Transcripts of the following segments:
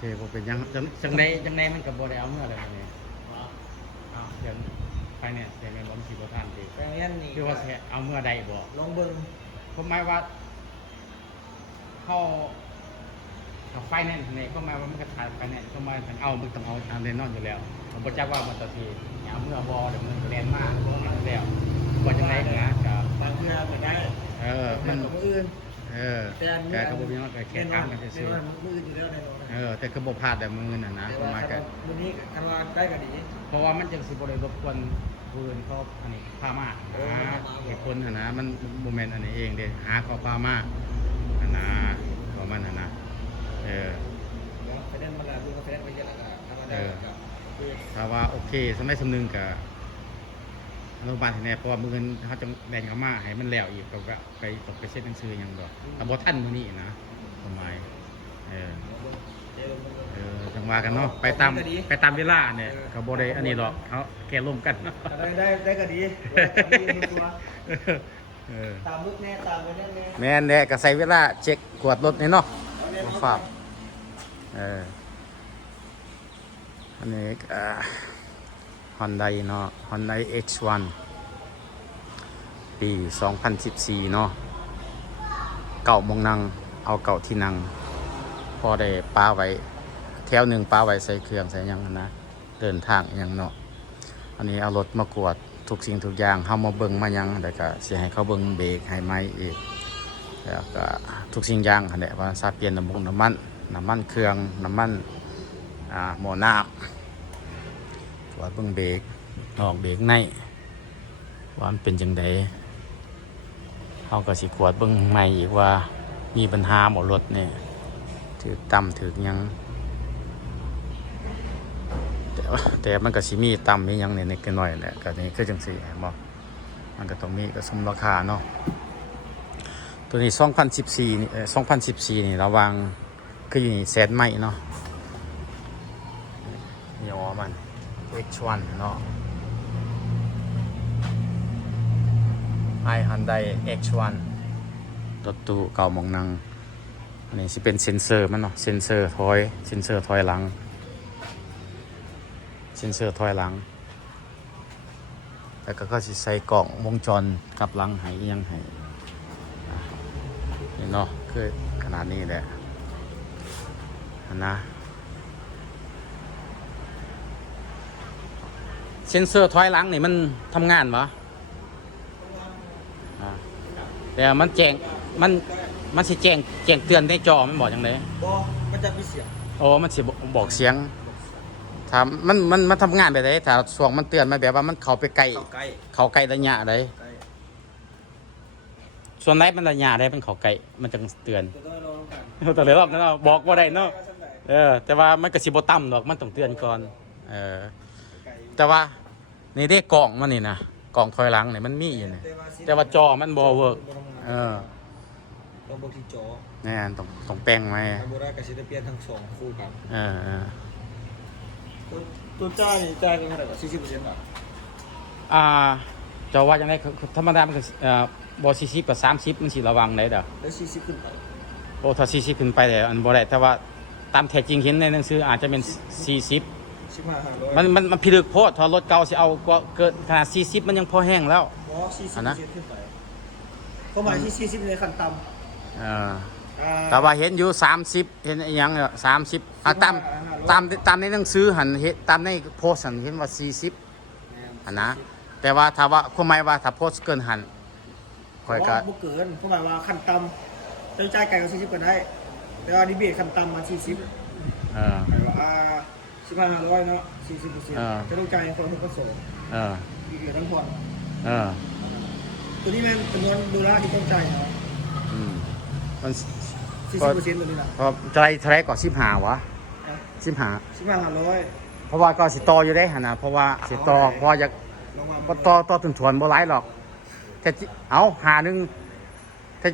เคบ่เป็นยังจังไดมันก็บ่ได้เอาเมื่อเลยนี่เอาเดี๋ยวภายในเดี๋ยวแม่นบ่สิบ่ทันติ แต่เงี้ยนี่ คือว่าสิเอาเมื่อใดบ่ ลองเบิ่ง ผมหมายว่าเขาไฟแนนซ์นี่ก็หมายว่ามันก็ถ่ายไฟแนนซ์ก็หมายถึงเอามันต้องเอาตามเรนนอนอยู่แล้วผมบ่จักว่ามันต่อทีเอาเมื่อบอเดี๋ยวมันก็แล่นมาบ่มันแล้วบ่จังได๋นะก็ บางเมื่อก็ได้ มัน กับมืออื่น แกก็บ่มีว่าแค่ตามกันซื่อ มืออื่นอยู่แล้วแน่นอน แต่คือบ่พลาดแต่มื้อนั่นนะ แต่ ผมห ว่าม ายก็ มื้อนี้กันว่าได้ก็ดี เพราะว่ามันจังสิบ่ได้รบกวนผู้อื่นเขาอันนี้พามาเหตุผลนะมันบ่แม่นอันนี้เองเด้หาเขาพามาอันนะของมันนะไปเล่นมาแล้วดูไปเล่นไปเยอะแล้วก็ทำมาได้กับ ถ้าว่าโอเคสมัยสำนึงกับอนุบาลที่แน่เพราะว่ามือเงินเขาจะแบ่งเอามาให้มันแล้วอีกก็ไปตกไปเช็ดหนังสือยังดอกแต่บ่ทันมื้อนี้นะทำไมจังว่ากันเนาะไปตามเวลาเนี่ยก็บ่ได้อันนี้หรอกเขาแค่ร่วมกันได้ก็ดีตัวตามลูกแน่ตามไปแน่แม่นแน่ก็ใส่เวลาเช็คกวดรถนี่เนาะบ่ฝากอันนี้Hyundai เนาะ Hyundai X1 ปี 2014 เนาะเก่ามงนั่งเอาเก่าที่นั่งพอได้ป้าไว้แถวหนึ่งป้าไว้ใส่เครื่องใส่ยังนะเดินทางยังเนาะอันนี้เอารถมากวดทุกสิ่งทุกอย่างเข้ามาเบิ่งมายังแต่ก็สิให้เขาเบิ่งเบรกให้ไม้อีกแล้วก็ทุกสิ่งอย่างแหละว่าซาเปลี่ยนน้ำมันเครื่องน้ำมันหม้อน้ำว่าเบิ่งเบรกออกเบรกในว่ามันเป็นจังไดเขาก็สิขวดเบิ่งใหม่อีกว่ามีปัญหาบ่รถเนี่ยถือต่ำถือยังแต่มันก็สิมีต่ำมียังเนี่ยนิดหน่อยแหละก็นี่คือจังซี่บ่มันก็ต้องมีก็สมราคาเนาะตัวนี้2014นี่2014นี่ระวังคืออยู่นี่แสนใหม่เนาะยอมัน X1 เนาะ Hyundai X1 รถตู้เก่ามองนั่งอันนี้สิเป็นเซ็นเซอร์มันเนาะเซ็นเซอร์ถอยหลังแล้วก็สิใส่กล่องวงจรกับหลังให้ยังให้นี่เนาะคือขนาดนี้แหละนะเซ็นเซอร์ถอยหลังนี่มันทำงานปะแต่มันแจ้งมันสิแจ้งเตือนในจอมันบอกจังได๋มันจะมีเสียงโอ้มันสิบอกเสียงถามมันทำงานแบบไหนถ้าช่วงมันเตือนมาแบบว่ามันเข้าไปใกล้ระยะใดส่วนไหนมันระยะใดมันเข้าใกล้มันจะเตือนแต่เลยรอบนั้นบอกว่าได้เนาะแต่ว่ามันก็สิบ่ต่ำดอกมันต้องเตือนก่อนแต่ว่านี่ได้กล่องมันนี่นะกล่องถอยหลังนี่มันมีอยู่นี่แต่ว่าจอมันบ่เวิร์กต้องบอกที่จอนี่ต้องแปลงไหมโบราณกับศิลปินทั้งสองคู่กันตัวจ่ายนี่จ่ายกันเท่าไหร่กว่า40%อ่ะจอว่าจังได๋ธรรมดามันก็บ่40กับ30มันสิระวังได้เด้อแล้ว40ขึ้นไปโอ้ถ้า40ขึ้นไปแล้วอันบ่ได้แต่ว่าตามแท้จริงเห็นในหนังสืออาจจะเป็น40มันพิลึกโพดถ้ารถเก่าสิเอาเกินขนาด40มันยังพอแห้งแล้ว40%ขึ้นไปเพราะหมายที่40ในขั้นต่ำแต่ว่าเห็นอยู่30เห็นอีหยัง30ตามในหนังสือหันเห็นตามในโพสต์หันเห็นว่า40อันนะแต่ว่าถ้าว่าความหมายว่าถ้าโพสต์เกินหันค่อยก็บ่เกินเพราะหมายว่าขั้นต่ำจะจ่ายไกลกว่า40ก็ได้แต่ว่าดีเบตขั้นต่ำมา4015,500เนาะ40%จะต้องจ่ายคนทุกคนส่งดีเบตทั้งผ่อนตัวนี้แม่นจำนวนดอลลาร์ที่ต้องจ่ายมัน 40%ตัวนี้ล่ะพอใจเท่าไหร่ก็15วะ15,500เพราะว่าก็สิต่ออยู่ได้หั่นน่ะเพราะว่าสิต่อพออยากบ่ต่อถึงถวนบ่หลายหรอกแต่เอาหานึงแต่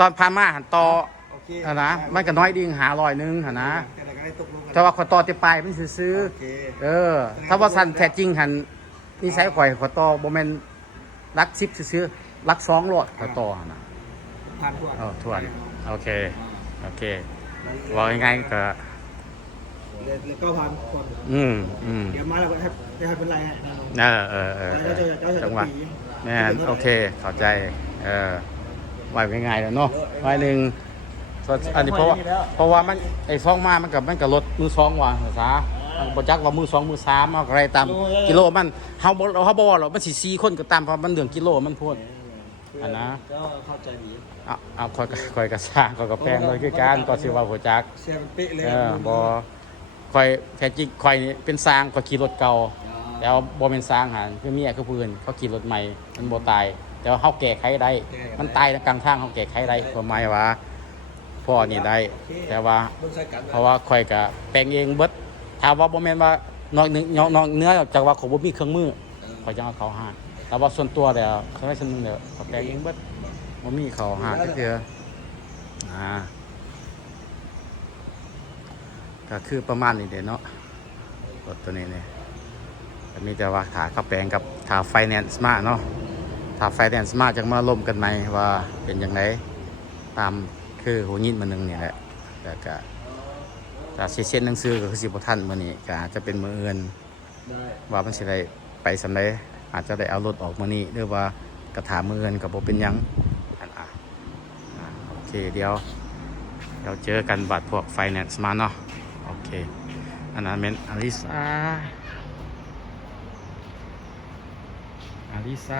ตอนพามาหั่นต่อนะมันก็น้อยดิ่ง500นึงหั่นนะแต่ว่าขอต่อที่ปลายมันซื่อถ้าว่าสั่นแท้จริงหั่นนิสัยข่อยขอต่อบ่แม่นรัก10ซื่อๆรัก2โลดขอต่อหั่นน่ะผ่านทวนโอเคว่าง่ายๆก็ เหลือ9,000คน เดี๋ยวมาแล้วก็ให้เป็นไรฮะ จังหวะแม่นโอเคเข้าใจไหวง่ายๆแล้วเนาะไหวหนึ่งอันนี้เพราะว่ามันไอ้ซองมามันกับรถมือซองว่ะซะบ่จักว่ามือสองมือสามอะไรตามกิโลมันเฮาบ่หรอกมันสิ4คนก็ตามเพราะมันเรื่องกิโลมันพูดอันนะ ก็เข้าใจดี เอาคอยกระซ่างก็แพงเลยคือการก็สิว่าหัวจัก เสียเป็นเป๊ะเลย บ่คอยแท้จริงคอยนี่เป็นสร้างคอยขี่รถเก่าแล้วบ่เป็นสร้างหันคือเมียคือพื้นเขาขี่รถใหม่มันบ่ตายแต่ว่าเฮาแก้ไขได้มันตายกลางทางเฮาแก้ไขได้ความหมายว่าพ่อนี่ได้แต่ว่าเพราะว่าคอยก็แปลงเองเบิดถ้าว่าบ่แม่นว่านอกเนื้อจากว่าเขาบ่มีเครื่องมือคอยจะเอาเขาหาแต่ว่าส่วนตัวแล้วเขาได้ส่วนนึงแล้วก็แปลงเองเบิดบ่มีเขาหาก็คือก็คือประมาณนี้เด้เนาะรถตัวนี้เนี่ยมีแต่ว่าขาขับแปลงกับขาไฟแนนซ์มาเนาะถ้าไฟแนนซ์มาจะมาล่มกันไหมว่าเป็นยังไงตามคือหัวยินมันนึงนี่แหละแต่ก็จากเส้นหนังสือก็คือ10 ท่านมื้อนี้ก็อาจจะเป็นมื้ออื่นว่ามันสิได้ไปสำใดอาจจะได้เอารถออกมื้อนี้หรือว่ากระถามมื้ออื่นก็บ่เป็นหยังโอเคเดี๋ยวเจอกันบัดพวกไฟแนนซ์มาเนาะโอเคอันนั้นเป็นอลิซ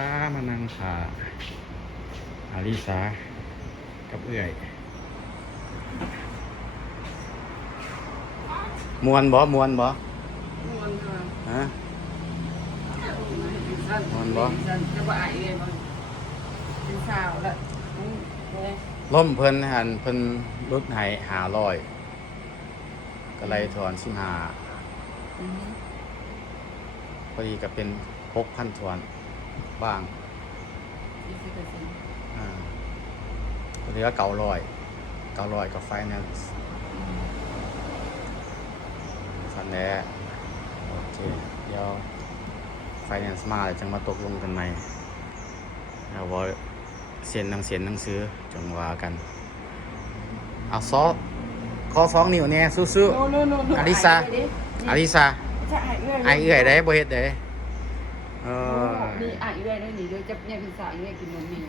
ามานั่งขาอลิซากับเอื่อยมวนบ่ฮะมวนบ่ จะบ่อายเลยบ่เป็นสาวละ ล่มเพิ่นหันเพิ่นลดให้500ก็เลยถอน15พอดีก็เป็น 6,000 ถอนบ้างเหลือ900กับไฟแนนซ์สันแหละโอเคเดี๋ยวไฟแนนซ์มาจังมาตกลงกันใหม่แล้วว่าเซ็นหนังสือจังว่ากันเอาข้อ2 นิ้วเนี่ยสู้ๆอลิซาไอเอื้อยได้บ่เฮ็ดได้นี่อ่ะอีเว้ยได้นี่เดี๋ยวจะเนี่ยเป็นสาวอีเว้ยกินนมนี่